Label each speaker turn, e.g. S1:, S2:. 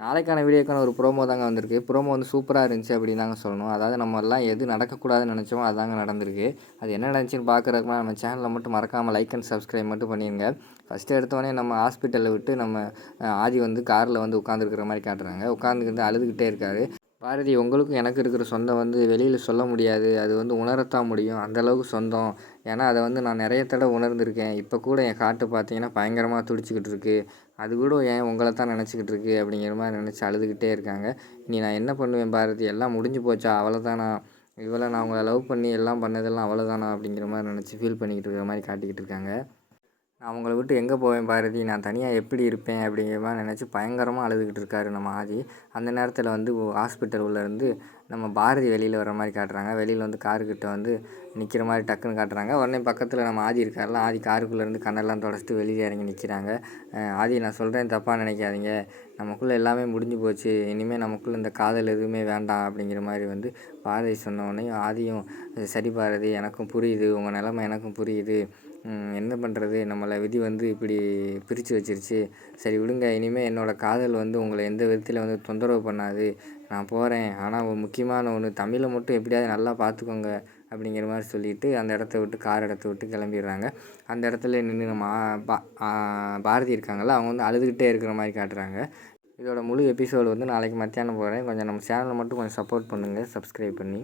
S1: நாளைக்கான வீடியோக்கான ஒரு ப்ரோமோ தாங்க வந்திருக்கு. ப்ரோமோ வந்து சூப்பராக இருந்துச்சு அப்படின்னு தாங்க சொல்லணும். அதாவது நம்ம எல்லாம் எது நடக்கக்கூடாதுன்னு நினச்சோமோ அதாங்க நடந்திருக்கு. அது என்ன நடந்துச்சுன்னு பார்க்குறதுக்கு நம்ம சேனலை மட்டும் மறக்காமல் லைக் அண்ட் சப்ஸ்கிரைப் மட்டும் பண்ணிடுங்க ஃபஸ்ட்டு எடுத்தோடனே நம்ம ஹாஸ்பிட்டலில் விட்டு நம்ம ஆதி வந்து காரில் வந்து உட்காந்துருக்குற மாதிரி காட்டுறாங்க. உட்காந்துக்கிட்டு அழுதுகிட்டே இருக்காரு. பாரதி உங்களுக்கும் எனக்கு இருக்கிற சொந்தம் வந்து வெளியில் சொல்ல முடியாது. அது வந்து உணரத்தான் முடியும். அந்தளவுக்கு சொந்தம். ஏன்னா அதை வந்து நான் நிறைய தடவை உணர்ந்திருக்கேன். இப்போ கூட என் காட்டு பார்த்தீங்கன்னா பயங்கரமாக துடிச்சிக்கிட்டு இருக்கு. அது கூட ஏன் உங்களை தான் நினச்சிக்கிட்டு இருக்கு அப்படிங்கிற மாதிரி நினச்சி அழுதுகிட்டே இருக்காங்க. இனி நான் என்ன பண்ணுவேன் பாரதி? எல்லாம் முடிஞ்சு போச்சா? அவ்வளோதானா இவ்வளோ நான் உங்களை லவ் பண்ணி எல்லாம் பண்ணதெல்லாம் அவ்வளோதானா அப்படிங்கிற மாதிரி நினச்சி ஃபீல் பண்ணிக்கிட்டு இருக்கிற மாதிரி காட்டிக்கிட்டு இருக்காங்க. நான் உங்களை விட்டு எங்கே போவேன் பாரதி? நான் தனியாக எப்படி இருப்பேன் அப்படிங்கிற மாதிரி நினச்சி பயங்கரமாக அழுதுகிட்டு இருக்காரு நம்ம ஆதி. அந்த நேரத்தில் வந்து ஹாஸ்பிட்டல் உள்ளேருந்து நம்ம பாரதி வெளியில் வர மாதிரி காட்டுறாங்க. வெளியில் வந்து காருக்கிட்ட வந்து நிற்கிற மாதிரி டக்குன்னு காட்டுறாங்க. உடனே பக்கத்தில் நம்ம ஆதி இருக்கார்ல ஆதி காருக்குள்ளேருந்து கண்ணெல்லாம் தொடச்சிட்டு வெளியே இறங்கி நிற்கிறாங்க ஆதி நான் சொல்கிறேன் தப்பாக நினைக்காதீங்க. நமக்குள்ளே எல்லாமே முடிஞ்சு போச்சு. இனிமேல் நமக்குள்ளே இந்த காதல் எதுவுமே வேண்டாம் அப்படிங்கிற மாதிரி வந்து பாரதி சொன்ன உடனே ஆதியும் சரி பாரதி எனக்கும் புரியுது உங்கள் நிலமை எனக்கும் புரியுது. என்ன பண்ணுறது நம்மளை விதி வந்து இப்படி பிரித்து வச்சிருச்சு. சரி விடுங்க இனிமேல் என்னோடய காதல் வந்து உங்களை எந்த விதத்தில் வந்து தொந்தரவு பண்ணாது. நான் போகிறேன் ஆனால் ஒரு முக்கியமான ஒன்று தமிழை மட்டும் எப்படியாவது நல்லா பார்த்துக்கோங்க அப்படிங்கிற மாதிரி சொல்லிட்டு அந்த இடத்த விட்டு கார் இடத்த விட்டு கிளம்பிடுறாங்க. அந்த இடத்துல நின்று நம்ம பா- பாரதி இருக்காங்கல்ல அவங்க வந்து அழுதுகிட்டே இருக்கிற மாதிரி காட்டுறாங்க. இதோட முழு எபிசோடு வந்து நாளைக்கு மத்தியானம் போகிறேன் கொஞ்சம் நம்ம சேனலை மட்டும் கொஞ்சம் சப்போர்ட் பண்ணுங்கள் சப்ஸ்கிரைப் பண்ணி.